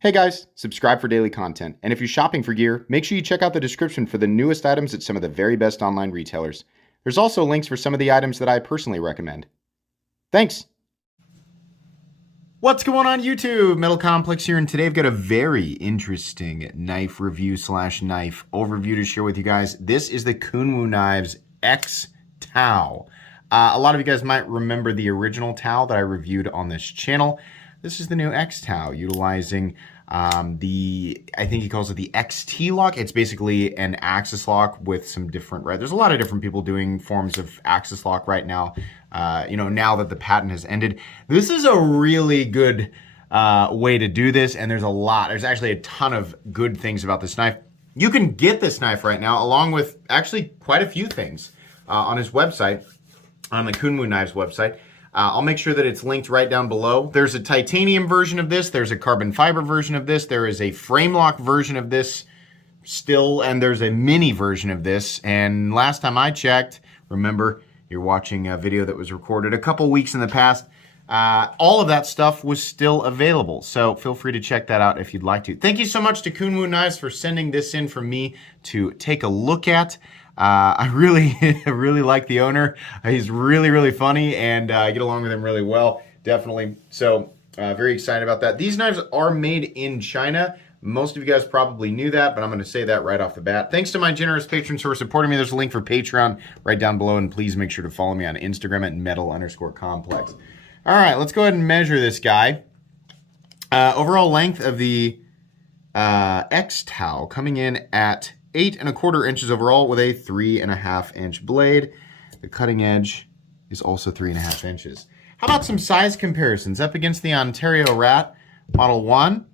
Hey guys, subscribe for daily content. And if you're shopping for gear, make sure you check out the description for the newest items at some of the very best online retailers. There's also links for some of the items that I personally recommend. Thanks! What's going on YouTube? Metal Complex here, and today I've got a very interesting knife review / knife overview to share with you guys. This is the Kunwu Knives X Tao. A lot of you guys might remember the original Tao that I reviewed on this channel. This is the new X Tao, utilizing I think he calls it the XT lock. It's basically an axis lock with some different, right? There's a lot of different people doing forms of axis lock right now. Now that the patent has ended, this is a really good way to do this. And there's actually a ton of good things about this knife. You can get this knife right now, along with actually quite a few things on his website, on the Kunwu Knives website. I'll make sure that it's linked right down below. There's a titanium version of this. There's a carbon fiber version of this. There is a frame lock version of this still, and there's a mini version of this. And last time I checked, remember, you're watching a video that was recorded a couple weeks in the past, all of that stuff was still available. So feel free to check that out if you'd like to. Thank you so much to Kunwu Knives for sending this in for me to take a look at. I really like the owner. He's really funny, and I get along with him really well, definitely. So very excited about that. These knives are made in China. Most of you guys probably knew that, but I'm going to say that right off the bat. Thanks to my generous patrons who are supporting me. There's a link for Patreon right down below, and please make sure to follow me on Instagram at metal_complex. All right, let's go ahead and measure this guy. Overall length of the X Tao coming in at 8 1/4 inches overall with a 3.5 inch blade. The cutting edge is also 3.5 inches. How about some size comparisons up against the Ontario Rat Model 1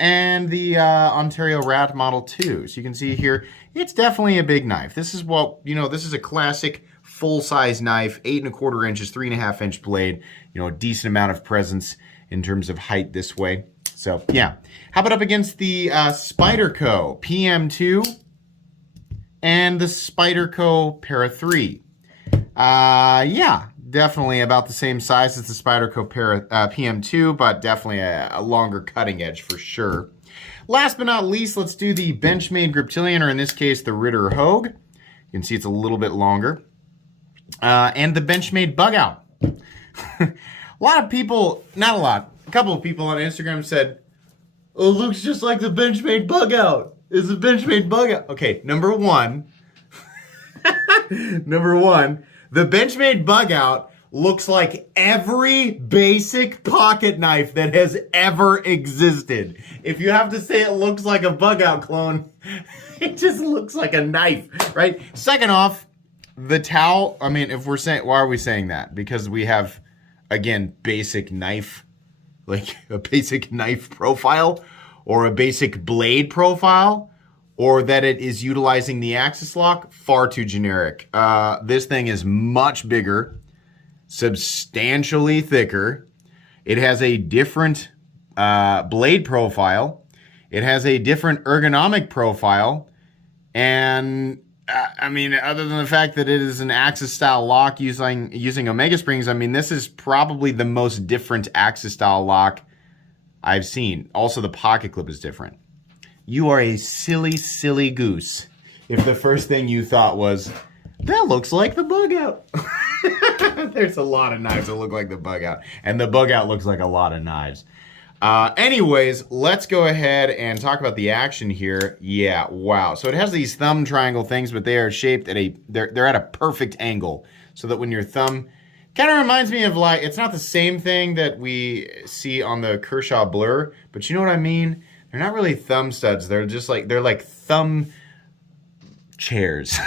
and the Ontario Rat Model 2? So you can see here, it's definitely a big knife. This is this is a classic full-size knife, 8 1/4 inches, 3.5 inch blade, a decent amount of presence in terms of height this way. So yeah. How about up against the Spyderco PM2 and the Spyderco Para 3? Yeah, definitely about the same size as the Spyderco PM2, but definitely a longer cutting edge for sure. Last but not least, let's do the Benchmade Griptilian, or in this case, the Ritter Hogue. You can see it's a little bit longer. And the Benchmade Bug Out. A lot of people, not a lot, a couple of people on Instagram said, "Oh, it looks just like the Benchmade Bug Out. It's a Benchmade Bug Out." Okay, number one, the Benchmade Bug Out looks like every basic pocket knife that has ever existed. If you have to say it looks like a Bug Out clone, it just looks like a knife, right? Second off, the Tao, if we're saying, why are we saying that? Because we have, again, basic knife, like a basic knife profile, or a basic blade profile, or that it is utilizing the axis lock. Far too generic. This thing is much bigger, substantially thicker. It has a different blade profile. It has a different ergonomic profile. And other than the fact that it is an axis style lock using Omega Springs, this is probably the most different axis style lock I've seen. Also, the pocket clip is different. You are a silly goose if the first thing you thought was, that looks like the Bug Out. There's a lot of knives that look like the Bug Out, and the Bug Out looks like a lot of knives. Anyways, let's go ahead and talk about the action here. Yeah, wow. So it has these thumb triangle things, but they are shaped at they're at a perfect angle, so that when your thumb, kind of reminds me of, like, it's not the same thing that we see on the Kershaw Blur, but you know what I mean? They're not really thumb studs. They're just like, they're like thumb chairs.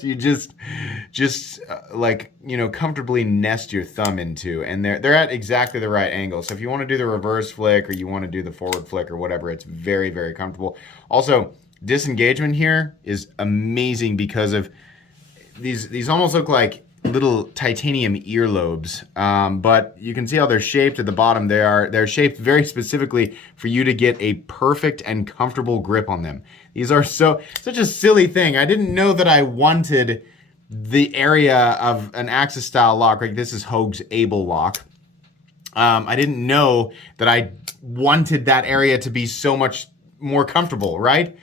You just comfortably nest your thumb into, and they're at exactly the right angle. So if you want to do the reverse flick, or you want to do the forward flick, or whatever, it's very comfortable. Also, disengagement here is amazing because of these almost look like little titanium earlobes, but you can see how they're shaped at the bottom. They're shaped very specifically for you to get a perfect and comfortable grip on them. These are such a silly thing. I didn't know that I wanted the area of an axis style lock. Like, this is Hogue's Able lock. I didn't know that I wanted that area to be so much more comfortable, right?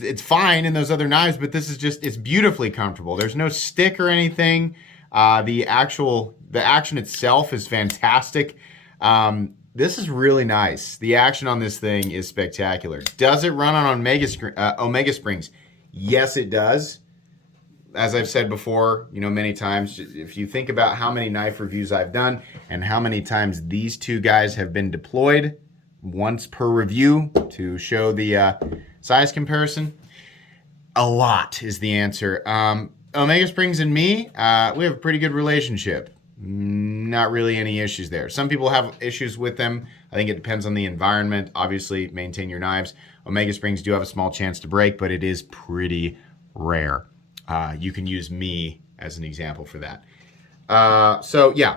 It's fine in those other knives, but this is just, it's beautifully comfortable. There's no stick or anything. The action itself is fantastic. This is really nice. The action on this thing is spectacular. Does it run on Omega Springs? Yes, it does. As I've said before, many times, if you think about how many knife reviews I've done and how many times these two guys have been deployed, once per review to show the size comparison, a lot is the answer. Omega Springs and me, we have a pretty good relationship. Not really any issues there. Some people have issues with them. I think it depends on the environment. Obviously, maintain your knives. Omega Springs do have a small chance to break, but it is pretty rare. You can use me as an example for that. So yeah,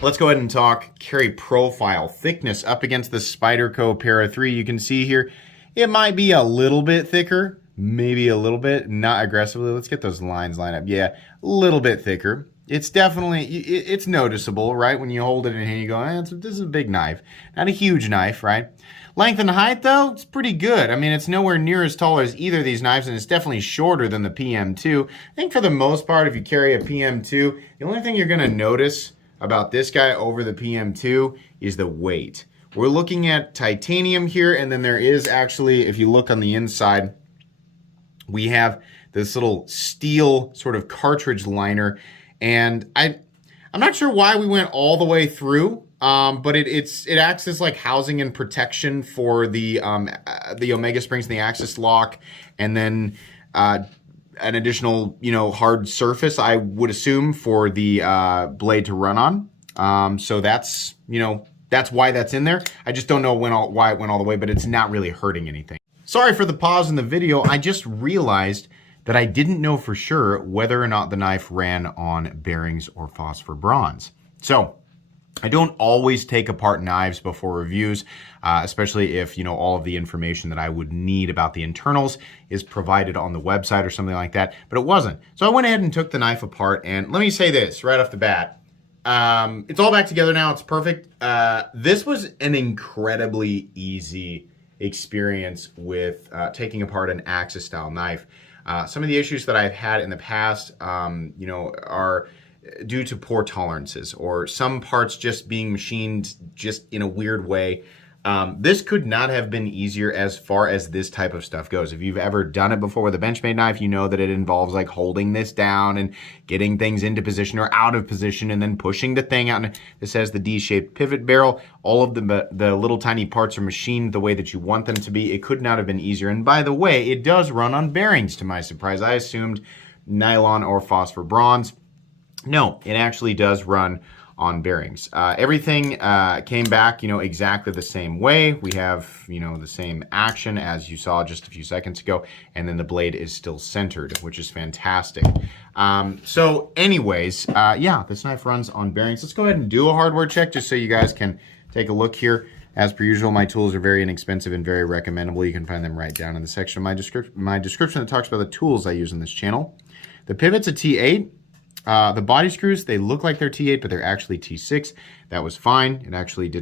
let's go ahead and talk carry profile. Thickness up against the Spyderco Para 3. You can see here, it might be a little bit thicker, maybe a little bit, not aggressively. Let's get those lines lined up. Yeah, a little bit thicker. It's definitely, it's noticeable, right? When you hold it in hand, you go, this is a big knife. Not a huge knife, right? Length and height, though, it's pretty good. I mean, it's nowhere near as tall as either of these knives, and it's definitely shorter than the PM2. I think for the most part, if you carry a PM2, the only thing you're going to notice about this guy over the PM2 is the weight. We're looking at titanium here, and then there is actually, if you look on the inside, we have this little steel sort of cartridge liner, and I'm not sure why we went all the way through. But it acts as like housing and protection for the Omega Springs and the Axis lock, and then an additional hard surface, I would assume, for the blade to run on. So that's that's why that's in there. I just don't know why it went all the way, but it's not really hurting anything. Sorry for the pause in the video. I just realized that I didn't know for sure whether or not the knife ran on bearings or phosphor bronze. So I don't always take apart knives before reviews, especially if all of the information that I would need about the internals is provided on the website or something like that, but it wasn't. So I went ahead and took the knife apart, and let me say this right off the bat. It's all back together now. It's perfect. This was an incredibly easy experience with taking apart an Axis style knife. Some of the issues that I've had in the past, are due to poor tolerances or some parts just being machined just in a weird way. This could not have been easier as far as this type of stuff goes. If you've ever done it before with a Benchmade knife, you know that it involves like holding this down and getting things into position or out of position and then pushing the thing out. And this has the D-shaped pivot barrel. All of the little tiny parts are machined the way that you want them to be. It could not have been easier. And by the way, it does run on bearings, to my surprise. I assumed nylon or phosphor bronze. No, it actually does run on bearings. Everything came back, exactly the same way. We have, the same action as you saw just a few seconds ago, and then the blade is still centered, which is fantastic. So anyways, yeah, this knife runs on bearings. Let's go ahead and do a hardware check just so you guys can take a look here. As per usual, my tools are very inexpensive and very recommendable. You can find them right down in the section of my description that talks about the tools I use on this channel. The pivot's a T8. The body screws, they look like they're T8, but they're actually T6. That was fine. It actually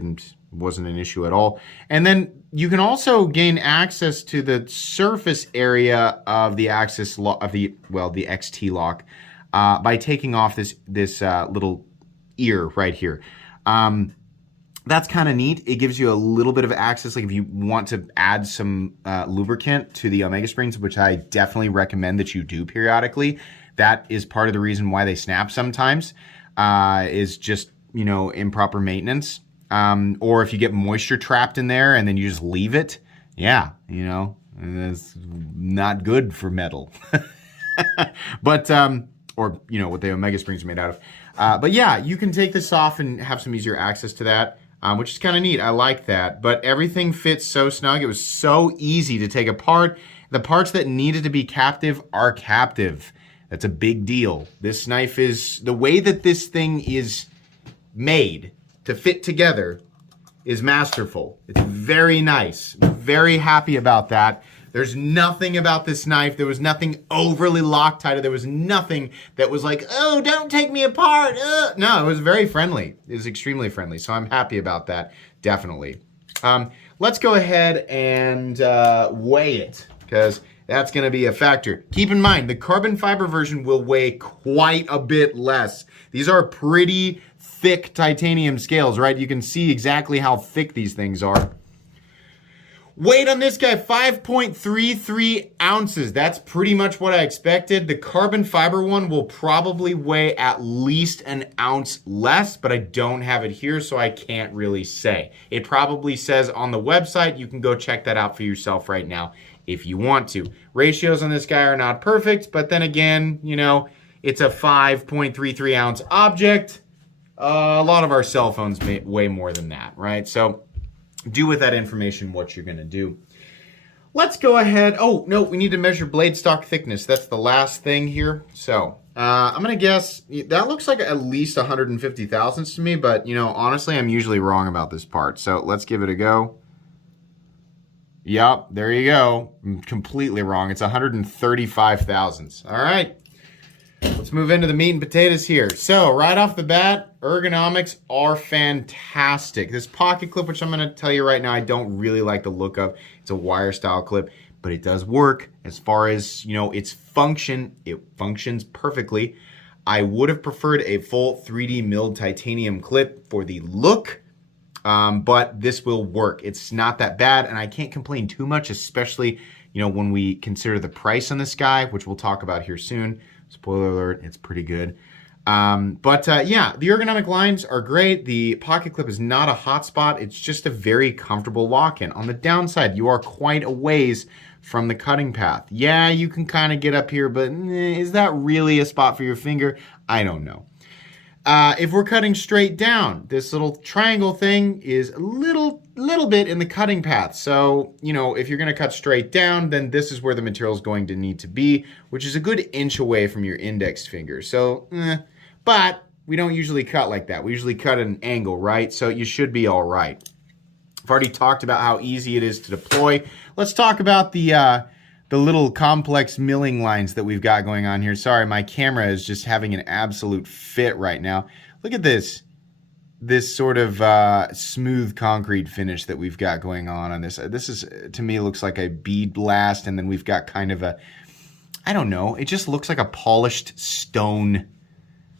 wasn't an issue at all. And then you can also gain access to the surface area of the Axis lock, the XT lock, by taking off this little ear right here. That's kind of neat. It gives you a little bit of access, like if you want to add some lubricant to the Omega Springs, which I definitely recommend that you do periodically. That is part of the reason why they snap sometimes, is just, improper maintenance. Or if you get moisture trapped in there and then you just leave it, yeah, it's not good for metal. But, or, what the Omega Springs are made out of. But yeah, you can take this off and have some easier access to that, which is kind of neat. I like that. But everything fits so snug. It was so easy to take apart. The parts that needed to be captive are captive. That's a big deal. This knife is, the way that this thing is made to fit together is masterful. It's very nice. Very happy about that. There's nothing about this knife. There was nothing overly Loctite. There was nothing that was like, oh, don't take me apart. No, it was very friendly. It was extremely friendly. So I'm happy about that, definitely. Let's go ahead and weigh it, because that's going to be a factor. Keep in mind, the carbon fiber version will weigh quite a bit less. These are pretty thick titanium scales, right? You can see exactly how thick these things are. Weight on this guy, 5.33 ounces. That's pretty much what I expected. The carbon fiber one will probably weigh at least an ounce less, but I don't have it here, so I can't really say. It probably says on the website. You can go check that out for yourself right now if you want to. Ratios on this guy are not perfect, but then again, you know, it's a 5.33 ounce object. A lot of our cell phones weigh more than that, right? So do with that information what you're going to do. Let's go ahead. Oh, no, we need to measure blade stock thickness. That's the last thing here. So I'm going to guess that looks like at least 150 thousandths to me, but, you know, honestly, I'm usually wrong about this part. So let's give it a go. Yep, there you go. I'm completely wrong. It's 135 thousandths. All right. Let's move into the meat and potatoes here. So right off the bat, ergonomics are fantastic. This pocket clip, which I'm going to tell you right now, I don't really like the look of. It's a wire style clip, but it does work as far as, you know, its function. It functions perfectly. I would have preferred a full 3D milled titanium clip for the look, but this will work. It's not that bad, and I can't complain too much, especially, you know, when we consider the price on this guy, which we'll talk about here soon. Spoiler alert, it's pretty good. Yeah, the ergonomic lines are great. The pocket clip is not a hot spot. It's just a very comfortable lock-in. On the downside, you are quite a ways from the cutting path. Yeah, you can kind of get up here, but is that really a spot for your finger? I don't know. If we're cutting straight down, this little triangle thing is a little bit in the cutting path. So, you know, if you're going to cut straight down, then this is where the material is going to need to be, which is a good inch away from your index finger. So, but we don't usually cut like that. We usually cut at an angle, right? So you should be all right. I've already talked about how easy it is to deploy. Let's talk about the little complex milling lines that we've got going on here. Sorry, my camera is just having an absolute fit right now. Look at this sort of smooth concrete finish that we've got going on this. This is, to me, looks like a bead blast, and then we've got kind of a, I don't know, it just looks like a polished stone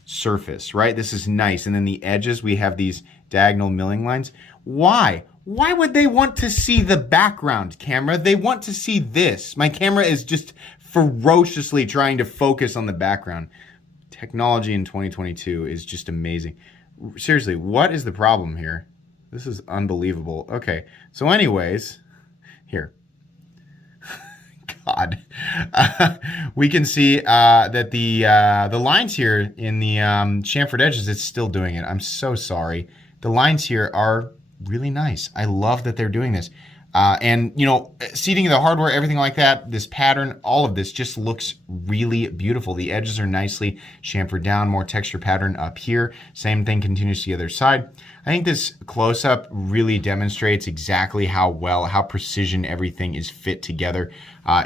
surface, right? This is nice. And then the edges, we have these diagonal milling lines. Why? Why would they want to see the background, camera? They want to see this. My camera is just ferociously trying to focus on the background. Technology in 2022 is just amazing. Seriously, what is the problem here? This is unbelievable. Okay, so anyways, here. God. We can see that the lines here in the chamfered edges, it's still doing it. I'm so sorry. The lines here are really nice. I love that they're doing this. And, you know, seating the hardware, everything like that, this pattern, all of this just looks really beautiful. The edges are nicely chamfered down, more texture pattern up here. Same thing continues to the other side. I think this close-up really demonstrates exactly how precision everything is fit together.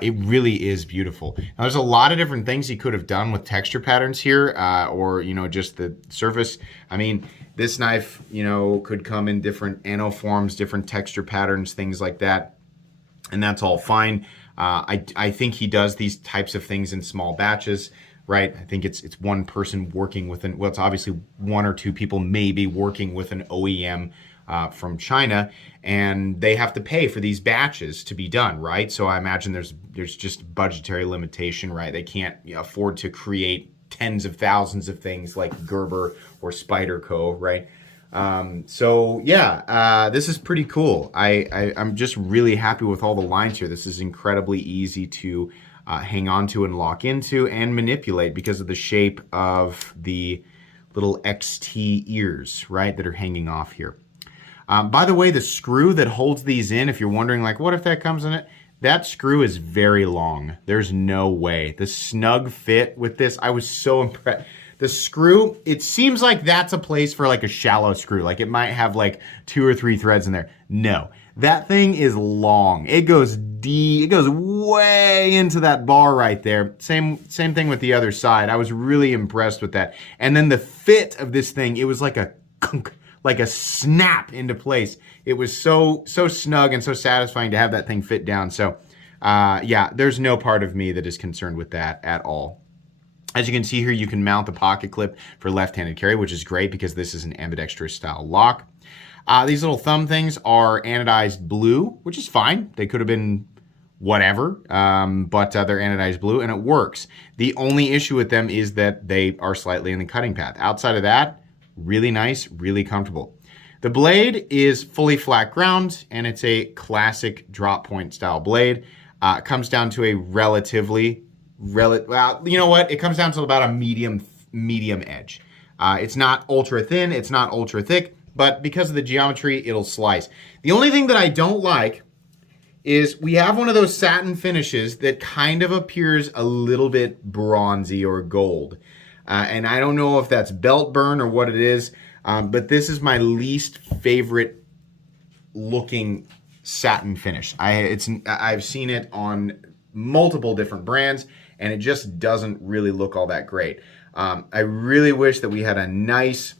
It really is beautiful. Now, there's a lot of different things you could have done with texture patterns here, or, you know, just the surface. I mean, this knife, you know, could come in different annoforms, different texture patterns, things like that, and that's all fine. I think he does these types of things in small batches, right? I think it's one person working with well, it's obviously one or two people maybe working with an OEM from China, and they have to pay for these batches to be done, right? So I imagine there's just budgetary limitation, right? They can't afford to create tens of thousands of things like Gerber or Spyderco, right? So yeah, this is pretty cool. I'm just really happy with all the lines here. This is incredibly easy to hang on to and lock into and manipulate because of the shape of the little XT ears, right, that are hanging off here. By the way, the screw that holds these in, if you're wondering, like, what if that comes in it? That screw is very long. There's no way. The snug fit with this, I was so impressed. The screw, it seems like that's a place for like a shallow screw. Like it might have like 2 or 3 threads in there. No, That thing is long. It goes deep. It goes way into that bar right there. Same thing with the other side. I was really impressed with that. And then the fit of this thing, it was like a snap into place. It was so snug and so satisfying to have that thing fit down. So yeah, there's no part of me that is concerned with that at all. As you can see here, you can mount the pocket clip for left-handed carry, which is great because this is an ambidextrous style lock. These little thumb things are anodized blue, which is fine. They could have been whatever, but they're anodized blue and it works. The only issue with them is that they are slightly in the cutting path. Outside of that, really nice, really comfortable. The blade is fully flat ground and it's a classic drop point style blade. It comes down to a relatively, well, you know what? It comes down to about a medium edge. It's not ultra thin, it's not ultra thick, but because of the geometry, it'll slice. The only thing that I don't like is we have one of those satin finishes that kind of appears a little bit bronzy or gold. And I don't know if that's belt burn or what it is, but this is my least favorite looking satin finish. I've seen it on multiple different brands and it just doesn't really look all that great. I really wish that we had a nice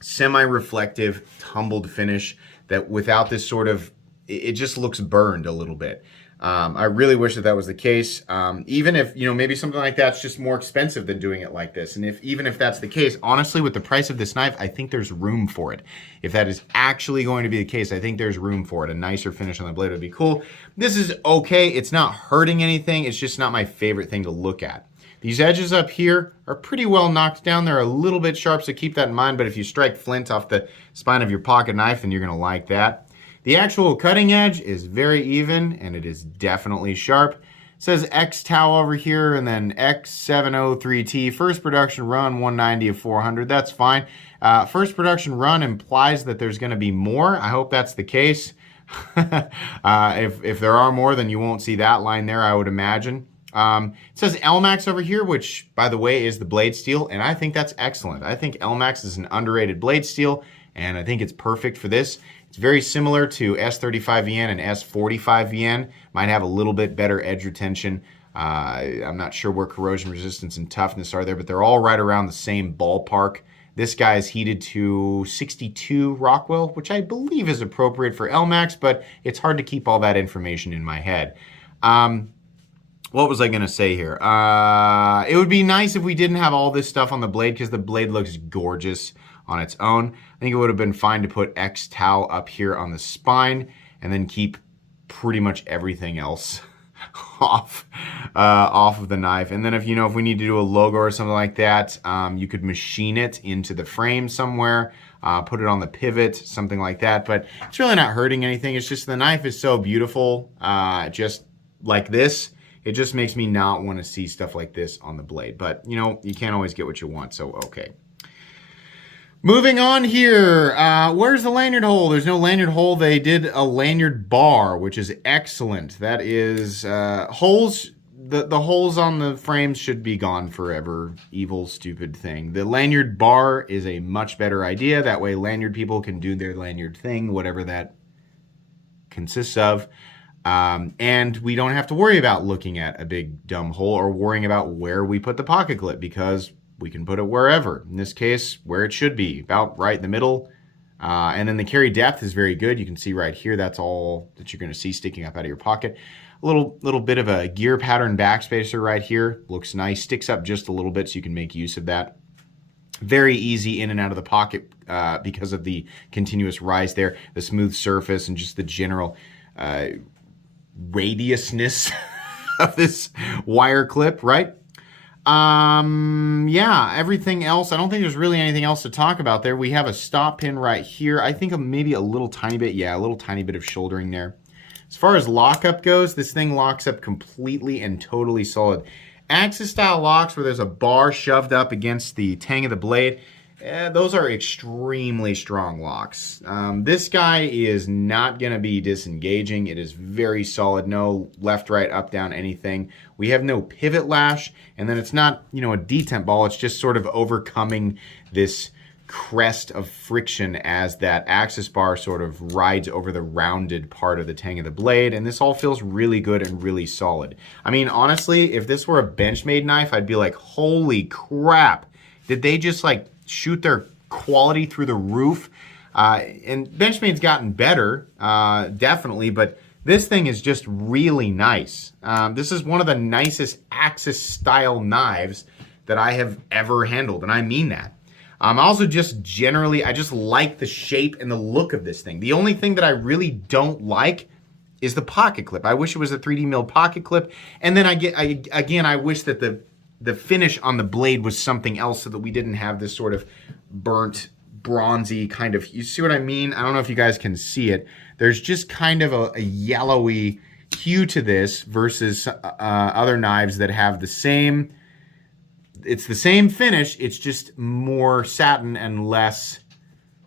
semi-reflective tumbled finish that without this sort of, it just looks burned a little bit. I really wish that was the case. Even if, maybe something like that's just more expensive than doing it like this. And even if that's the case, honestly, with the price of this knife, I think there's room for it. If that is actually going to be the case, I think there's room for it. A nicer finish on the blade would be cool. This is okay. It's not hurting anything. It's just not my favorite thing to look at. These edges up here are pretty well knocked down. They're a little bit sharp, so keep that in mind. But if you strike flint off the spine of your pocket knife, then you're going to like that. The actual cutting edge is very even, and it is definitely sharp. It says X Tao over here, and then X703T. First production run, 190 of 400. That's fine. First production run implies that there's going to be more. I hope that's the case. If there are more, then you won't see that line there, I would imagine. It says LMAX over here, which, by the way, is the blade steel, and I think that's excellent. I think LMAX is an underrated blade steel, and I think it's perfect for this. It's very similar to S35VN and S45VN. Might have a little bit better edge retention. I'm not sure where corrosion resistance and toughness are there, but they're all right around the same ballpark. This guy is heated to 62 Rockwell, which I believe is appropriate for LMAX, but it's hard to keep all that information in my head. What was I going to say here? It would be nice if we didn't have all this stuff on the blade because the blade looks gorgeous on its own. I think it would have been fine to put X Tao up here on the spine and then keep pretty much everything else off of the knife. And then if we need to do a logo or something like that, you could machine it into the frame somewhere, put it on the pivot, something like that. But it's really not hurting anything. It's just the knife is so beautiful, just like this. It just makes me not want to see stuff like this on the blade. But, you can't always get what you want, so okay. Moving on here, where's the lanyard hole? There's no lanyard hole. They did a lanyard bar, which is excellent. That is, holes, the holes on the frames should be gone forever. Evil, stupid thing. The lanyard bar is a much better idea. That way lanyard people can do their lanyard thing, whatever that consists of. And we don't have to worry about looking at a big dumb hole or worrying about where we put the pocket clip because we can put it wherever. In this case, where it should be, about right in the middle. And then the carry depth is very good. You can see right here, that's all that you're going to see sticking up out of your pocket. A little bit of a gear pattern backspacer right here. Looks nice, sticks up just a little bit so you can make use of that. Very easy in and out of the pocket because of the continuous rise there, the smooth surface, and just the general radiousness of this wire clip, right? Yeah, everything else, I don't think there's really anything else to talk about there. We have a stop pin right here. I think maybe a little tiny bit, yeah, a little tiny bit of shouldering there. As far as lockup goes, this thing locks up completely and totally solid. Axis style locks where there's a bar shoved up against the tang of the blade, those are extremely strong locks. This guy is not going to be disengaging. It is very solid. No left, right, up, down, anything. We have no pivot lash, and then it's not, a detent ball. It's just sort of overcoming this crest of friction as that axis bar sort of rides over the rounded part of the tang of the blade, and this all feels really good and really solid. I mean, honestly, if this were a Benchmade knife, I'd be like, holy crap, did they just like shoot their quality through the roof? And Benchmade's gotten better, definitely, but this thing is just really nice. This is one of the nicest axis style knives that I have ever handled, and I mean that. Also just generally, I just like the shape and the look of this thing. The only thing that I really don't like is the pocket clip. I wish it was a 3D milled pocket clip. And then I wish that the finish on the blade was something else so that we didn't have this sort of burnt, bronzy kind of, you see what I mean? I don't know if you guys can see it. There's just kind of a yellowy hue to this versus other knives that have the same, it's the same finish, it's just more satin and less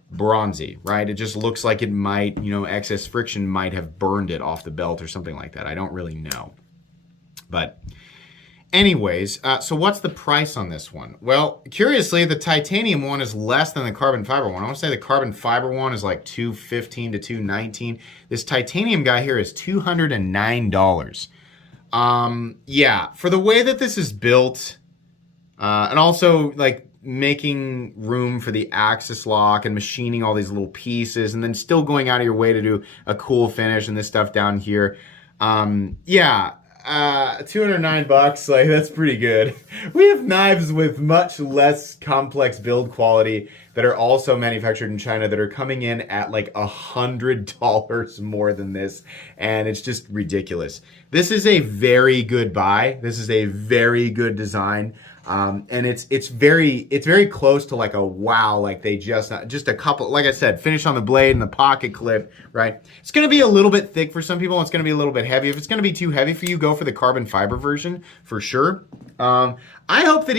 bronzy, right? It just looks like it might, you know, excess friction might have burned it off the belt or something like that. I don't really know. But anyways, so what's the price on this one? Well, curiously, the titanium one is less than the carbon fiber one. I want to say the carbon fiber one is like $215 to $219. This titanium guy here is $209. Yeah, for the way that this is built, and also like making room for the axis lock and machining all these little pieces and then still going out of your way to do a cool finish and this stuff down here. Yeah, $209, like that's pretty good. We have knives with much less complex build quality that are also manufactured in China that are coming in at like $100 more than this, and it's just ridiculous. This is a very good buy. This is a very good design. And it's very close to like a wow, like they just a couple, like I said, finish on the blade and the pocket clip, right? It's going to be a little bit thick for some people. It's going to be a little bit heavy. If it's going to be too heavy for you, go for the carbon fiber version for sure. I hope that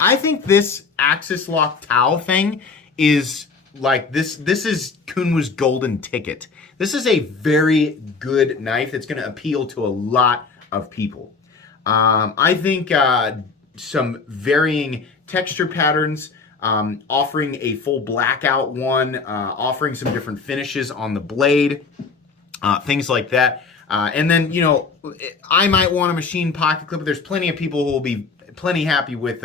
I think this axis lock Tao thing is like this is Kunwu's golden ticket. This is a very good knife that's going to appeal to a lot of people. I think, some varying texture patterns, offering a full blackout one, offering some different finishes on the blade, things like that. And then, you know, I might want a machine pocket clip, but there's plenty of people who will be plenty happy with,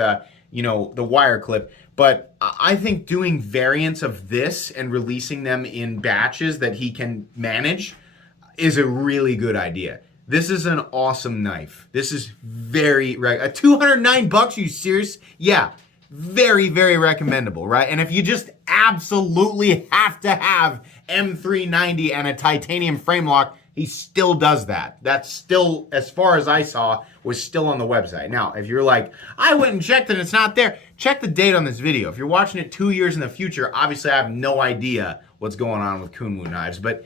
you know, the wire clip. But I think doing variants of this and releasing them in batches that he can manage is a really good idea. This is an awesome knife. This is very, $209, you serious? Yeah, very, very recommendable, right? And if you just absolutely have to have M390 and a titanium frame lock, he still does that. That's still, as far as I saw, was still on the website. Now, if you're like, I went and checked and it's not there, check the date on this video. If you're watching it 2 years in the future, obviously I have no idea what's going on with Kunwu knives, but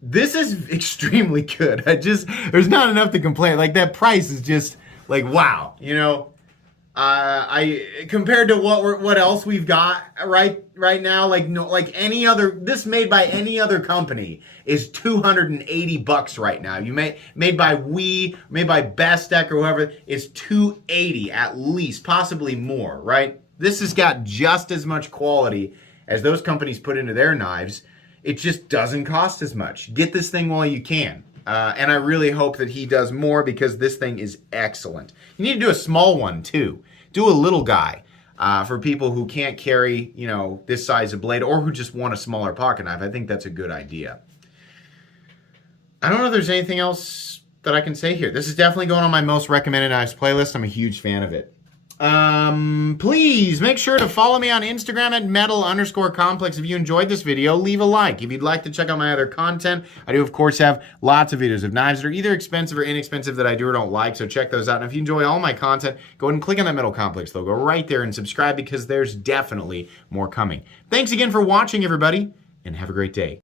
this is extremely good. There's not enough to complain. Like that price is just like, wow, you know, I compared to what else we've got right now, like no, like any other, this made by any other company is $280 right now. You made by made by Bestech or whoever, is $280 at least, possibly more, right? This has got just as much quality as those companies put into their knives. It just doesn't cost as much. Get this thing while you can. And I really hope that he does more because this thing is excellent. You need to do a small one too. Do a little guy for people who can't carry, you know, this size of blade or who just want a smaller pocket knife. I think that's a good idea. I don't know if there's anything else that I can say here. This is definitely going on my most recommended knives playlist. I'm a huge fan of it. Please make sure to follow me on Instagram at metal_complex. If you enjoyed this video, leave a like. If you'd like to check out my other content, I do of course have lots of videos of knives that are either expensive or inexpensive that I do or don't like, so check those out. And if you enjoy all my content, go ahead and click on that Metal Complex logo right there and subscribe because there's definitely more coming. Thanks again for watching, everybody, and have a great day.